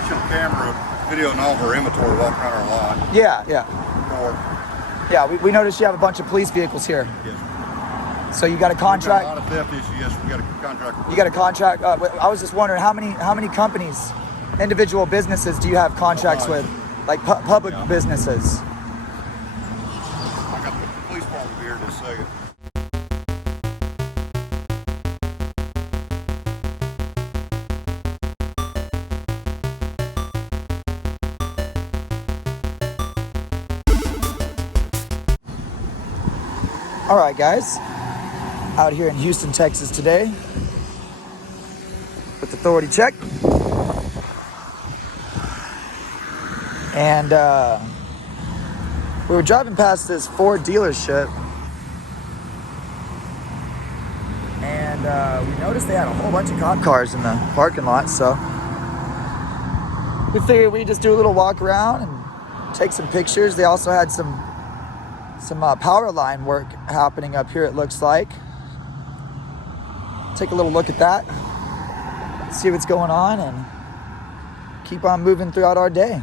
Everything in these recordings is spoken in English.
got you on camera videoing all of our inventory walking around our lot. Yeah, yeah. Or, Yeah, we noticed you have a bunch of police vehicles here. yes. So you got a We've got contract? a lot of theft issues. Yes, we got a contract. You got a contract? I was just wondering how many companies, individual businesses do you have contracts with? Like public businesses? I got the police department here in just a second. All right, guys. Out here in Houston, Texas today with authority check. And we were driving past this Ford dealership, and we noticed they had a whole bunch of cop cars in the parking lot, so we figured we'd just do a little walk around and take some pictures. They also had some power line work happening up here, it looks like. Take a little look at that, see what's going on, and keep on moving throughout our day.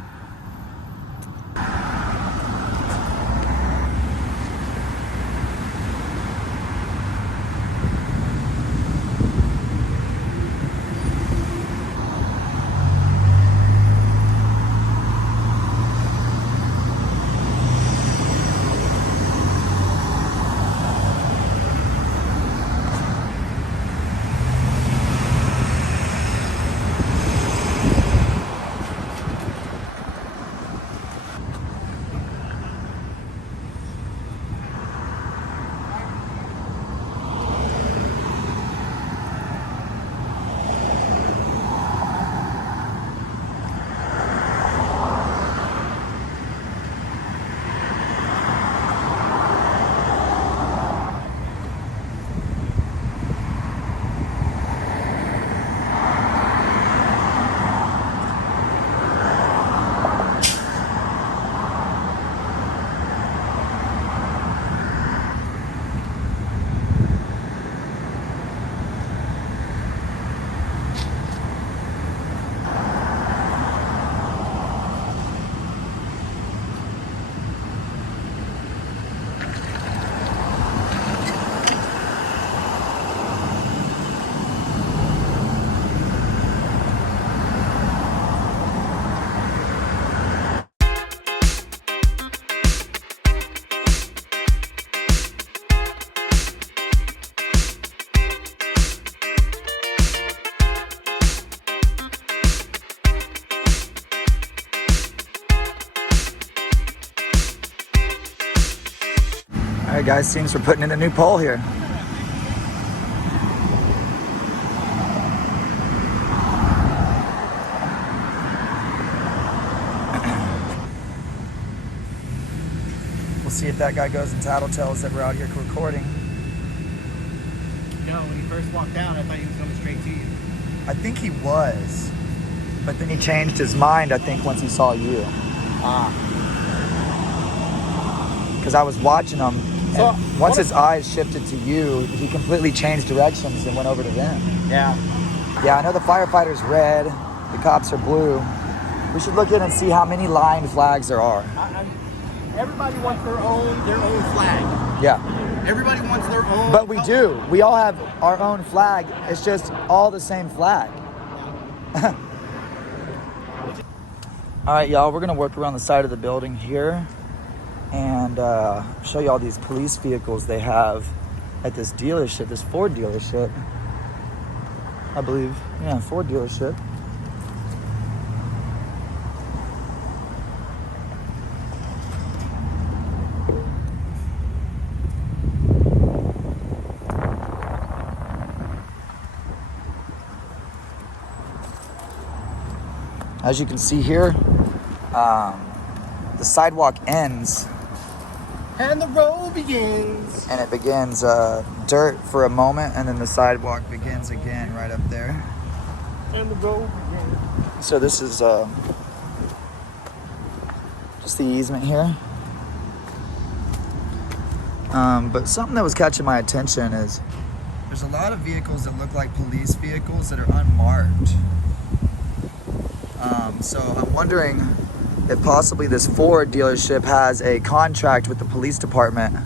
All right, guys, seems we're putting in a new pole here. We'll see if that guy goes and tattletales that we're out here recording. No, when he first walked out, I thought he was coming straight to you. I think he was, but then he changed his mind, I think, once he saw you. Because I was watching him. So, once his eyes shifted to you, he completely changed directions and went over to them. Yeah. Yeah, I know the firefighter's red, the cops are blue. We should look in and see how many line flags there are. Everybody wants their own flag. Yeah, Everybody wants their own. but we do. We all have our own flag. It's just all the same flag. All right, y'all, we're gonna work around the side of the building here and show you all these police vehicles they have at this dealership, this Ford dealership, I believe. Yeah, Ford dealership. As you can see here, the sidewalk ends And the road begins. and it begins dirt for a moment, and then the sidewalk begins again right up there. And the road begins. So this is just the easement here. But something that was catching my attention is there's a lot of vehicles that look like police vehicles that are unmarked. So I'm wondering if possibly this Ford dealership has a contract with the police department.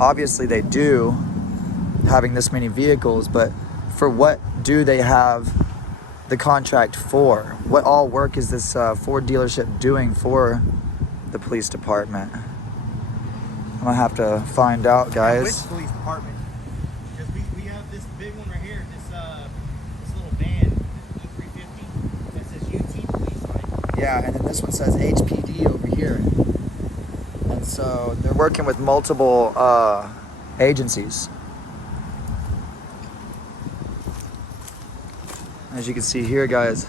Obviously they do, having this many vehicles, but for what do they have the contract for? What all work is this Ford dealership doing for the police department? I'm gonna have to find out, guys. Which police department? Because we have this big one right here, this little van, E350, that says UT police, right? Yeah, and then this one says HPD over here. And so they're working with multiple agencies. As you can see here, guys,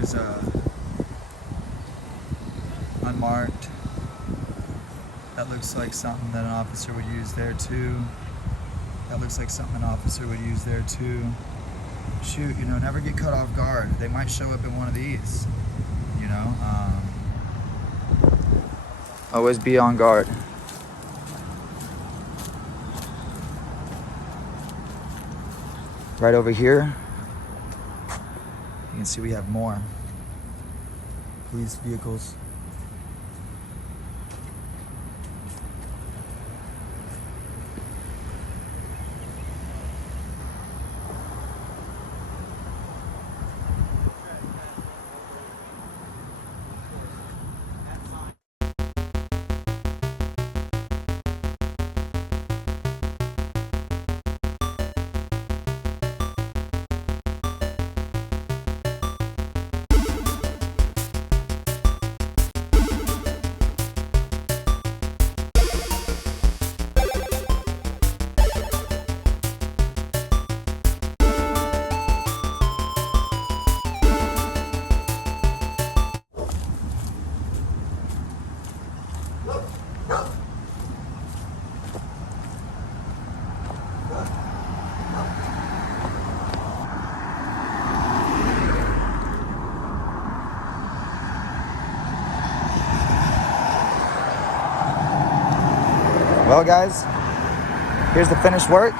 is unmarked. That looks like something that an officer would use there too. That looks like something an officer would use there too. Shoot, you know, never get caught off guard. They might show up in one of these, you know. Always be on guard. Right over here, you can see we have more police vehicles. Well, guys, here's the finished work.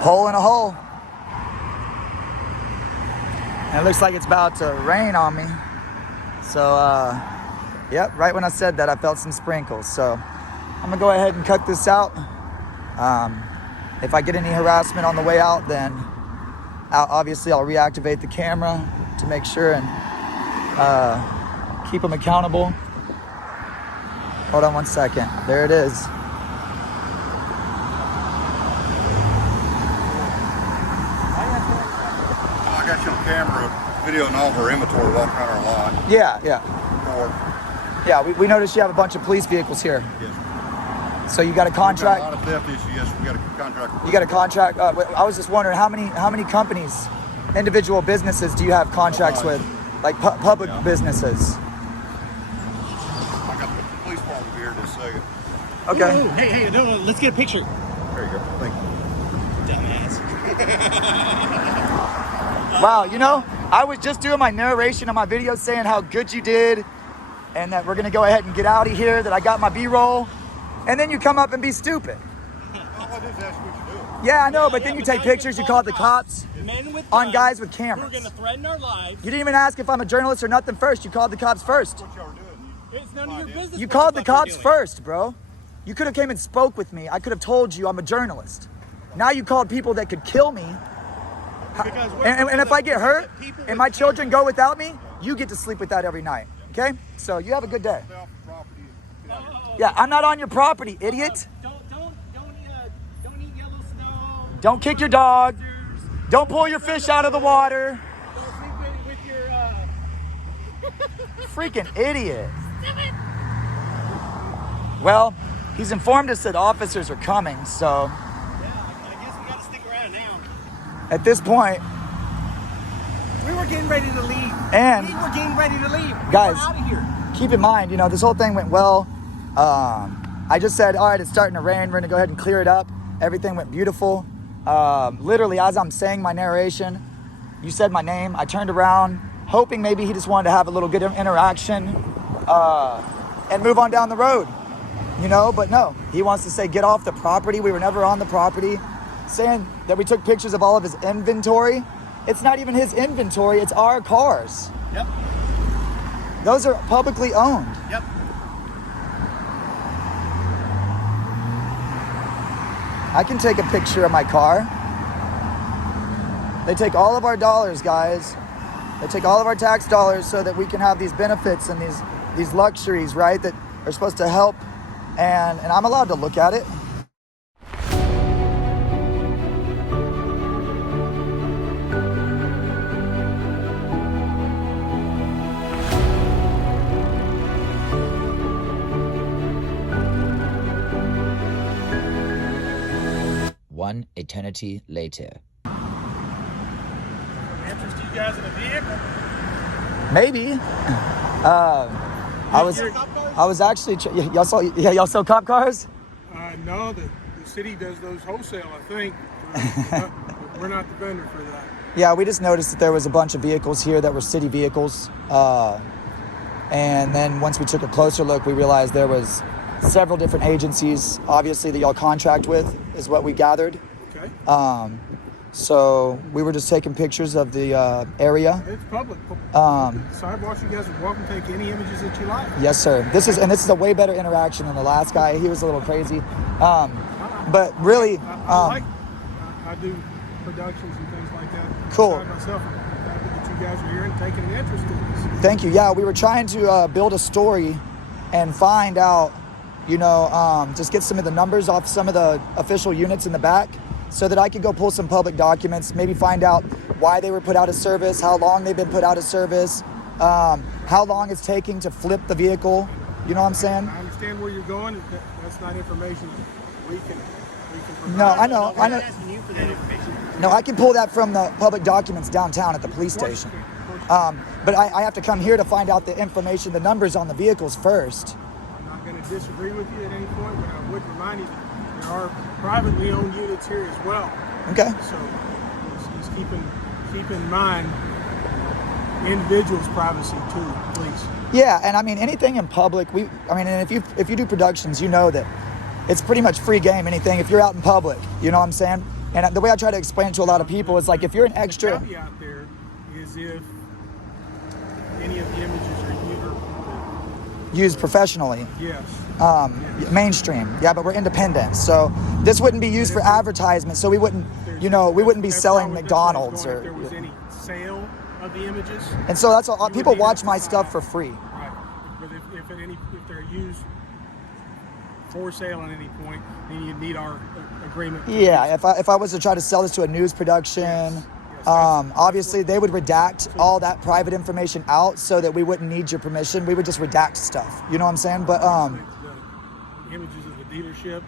Hole in a hole. And it looks like it's about to rain on me. So, yep, right when I said that, I felt some sprinkles. So I'm gonna go ahead and cut this out. If I get any harassment on the way out, then obviously I'll reactivate the camera to make sure and keep them accountable. Hold on one second. There it is. Oh, I got you on camera videoing all of our inventory walking around our lot. Yeah. Or, Yeah, we noticed you have a bunch of police vehicles here. yes. So you got a We've got contract? a lot of theft issues. Yes, we got a contract. You got a contract? I was just wondering how many companies, individual businesses do you have contracts with? Like public businesses? I got the police department here in just a second. Okay. Ooh, hey, no, let's get a picture. There you go. Thank you. Dumbass. Wow, you know, I was just doing my narration on my video saying how good you did and that we're gonna go ahead and get out of here, that I got my B-roll, and then you come up and be stupid. Oh, I just asked you what you're doing. Yeah, I know, but then you take pictures, you called the cops Men with on guys guns with who are cameras. gonna threaten our lives. You didn't even ask if I'm a journalist or nothing first. You called the cops first. What y'all were doing? It's none of your business. You what called the fuck we're cops doing. first, bro. You could have came and spoke with me. I could have told you I'm a journalist. Now you called people that could kill me. Because we're- And if I get hurt people and my with children go without me, you get to sleep with that every night. Okay? So you have a good day. Stay off the property. Get out of here. Yeah, I'm not on your property, idiot. Don't eat yellow snow. Don't kick your dog. Don't pull your fish out of the water. Don't sleep with your Freaking idiot. Well, he's informed us that officers are coming, so I guess we gotta stick around now. at this point, We were getting ready to leave. And- we were getting ready to leave. Guys. We're out of here. keep in mind, you know, this whole thing went well. I just said, all right, it's starting to rain. We're gonna go ahead and clear it up. Everything went beautiful. Literally, as I'm saying my narration, you said my name. I turned around, hoping maybe he just wanted to have a little good interaction and move on down the road, you know, but no. He wants to say, get off the property. We were never on the property. Saying that we took pictures of all of his inventory. it's not even his inventory, it's our cars. Yep. Those are publicly owned. Yep. I can take a picture of my car. They take all of our dollars, guys. They take all of our tax dollars so that we can have these benefits and these luxuries, right, that are supposed to help. And I'm allowed to look at it. One eternity later. Interest you guys in a vehicle? Maybe. I was actually y'all sell cop cars? No, the city does those wholesale, I think. We're not the vendor for that. Yeah, we just noticed that there was a bunch of vehicles here that were city vehicles. And then once we took a closer look, we realized there was several different agencies, obviously, that y'all contract with, is what we gathered. Okay. So we were just taking pictures of the area. It's public. Sidewalks, you guys are welcome to take any images that you like. Yes, sir. This is a way better interaction than the last guy. He was a little crazy. But really, I do productions and things like that. Cool. Myself, I'm happy that you guys are here and taking an interest in this. Thank you. Yeah, we were trying to build a story and find out, just get some of the numbers off some of the official units in the back so that I could go pull some public documents, maybe find out why they were put out of service, how long they've been put out of service, how long it's taking to flip the vehicle. You know what I'm saying? I understand where you're going. That's not information we can provide. No, I know. We're not asking you for that information. No, I can pull that from the public documents downtown at the police station. But I have to come here to find out the information, the numbers on the vehicles first. I'm not going to disagree with you at any point, but I would remind you that there are privately owned units here as well. Okay. So just keep in mind individuals' privacy too, please. Yeah, and I mean anything in public. And if you do productions, you know that it's pretty much free game. Anything if you're out in public, you know what I'm saying. And the way I try to explain it to a lot of people is like if you're an extra. The caveat there is if any of the images are Used professionally. yes. Mainstream, yeah, but we're independent, so this wouldn't be used for advertisement. So we wouldn't be That's selling probably McDonald's if or. there was any sale of the images. And so that's all. You would People need watch to my provide- stuff for free. Right, but if they're used for sale at any point, then you need our agreement. Yeah, if I was to try to sell this to a news production, Yes, obviously they would redact all that private information out so that we wouldn't need your permission. We would just redact stuff. You know what I'm saying? But the images of the dealership,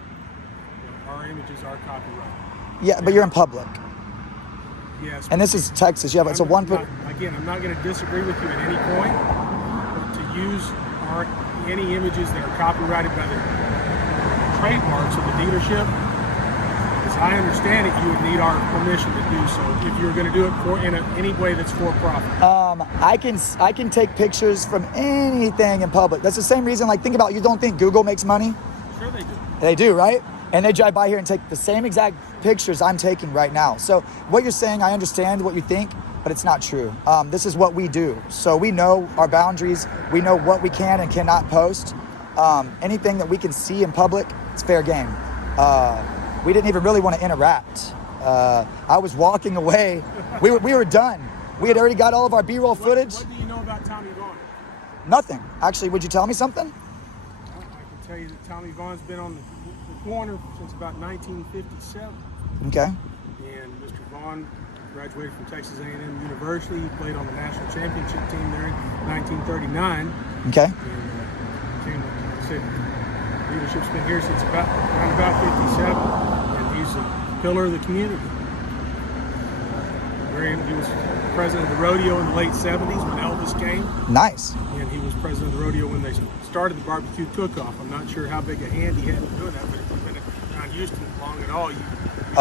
our images are copyrighted. yeah, but you're in public, Yes. and this is Texas. Yeah, but it's a one. Again, I'm not going to disagree with you at any point, but to use any images that are copyrighted by the trademarks of the dealership, as I understand it, you would need our permission to do so if you're going to do it in any way that's for profit. I can take pictures from anything in public. That's the same reason. Like, think about, you don't think Google makes money? Sure they do. They do, right? And they drive by here and take the same exact pictures I'm taking right now. So what you're saying, I understand what you think, but it's not true. This is what we do. So we know our boundaries. We know what we can and cannot post. Anything that we can see in public, it's fair game. We didn't even really want to interact. I was walking away. We were done. We had already got all of our B-roll footage. What do you know about Tommy Vaughn? Nothing. Actually, would you tell me something? I can tell you that Tommy Vaughn's been on the corner since about 1957. Okay. And Mr. Vaughn graduated from Texas A&M University. He played on the national championship team there in 1939. Okay. And came, like I said, leadership's been here since around about 57. And he's a pillar of the community. He was president of the rodeo in the late 70s when Elvis came. Nice. And he was president of the rodeo when they started the barbecue cook-off. I'm not sure how big a hand he had in doing that, but if you've been around Houston long at all,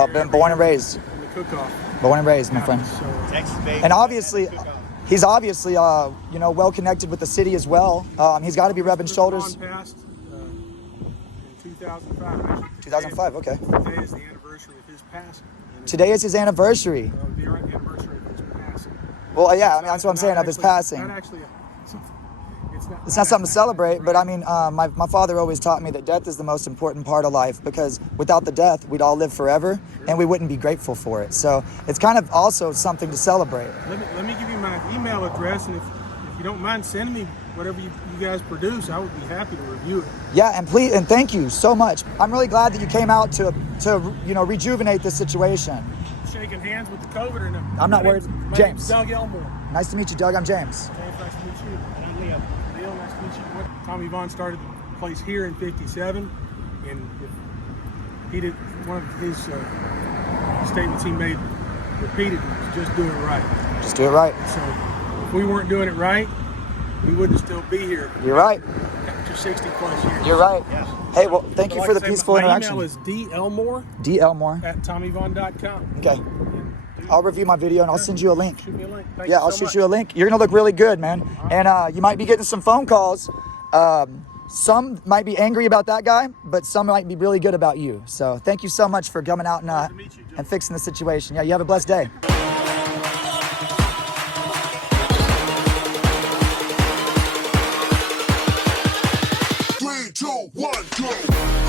Been born and raised. in the cook-off. Born and raised, my friend. So, Texas baby. And obviously, he's obviously, well connected with the city as well. He's got to be rubbing shoulders. Vaughn passed in 2005. Actually, 2005, okay. Today is the anniversary of his passing. And Today is his anniversary. the anniversary of his passing. Well, yeah, I mean, that's what I'm saying, of his passing. Not actually, It's not something to celebrate, but I mean, my father always taught me that death is the most important part of life, because without the death, we'd all live forever, and we wouldn't be grateful for it. So it's kind of also something to celebrate. Let me give you my email address, and if you don't mind sending me whatever you guys produce, I would be happy to review it. Yeah, and please, and thank you so much. I'm really glad that you came out to rejuvenate this situation. Shaking hands with the COVID or no? I'm not worried. My James. name's Doug Elmore. Nice to meet you, Doug. I'm James. James, nice to meet you. And Leo. Leo, nice to meet you. Tommy Vaughn started the place here in '57, and he did one of his statements he made repeatedly was just do it right. Just do it right. So if we weren't doing it right, we wouldn't still be here. You're right. After 60 plus years. You're right. Yeah. Hey, well, thank you Like for I the say, peaceful my interaction. email is delmore D.Elmore. at tommyvaughn.com. Okay. I'll review my video and I'll send you a link. Shoot me a link. Thank Yeah, you I'll so shoot much. you a link. You're gonna look really good, man. And you might be getting some phone calls. Some might be angry about that guy, but some might be really good about you. So thank you so much for coming out and fixing the situation. Yeah, you have a blessed day. 3, 2, 1, go.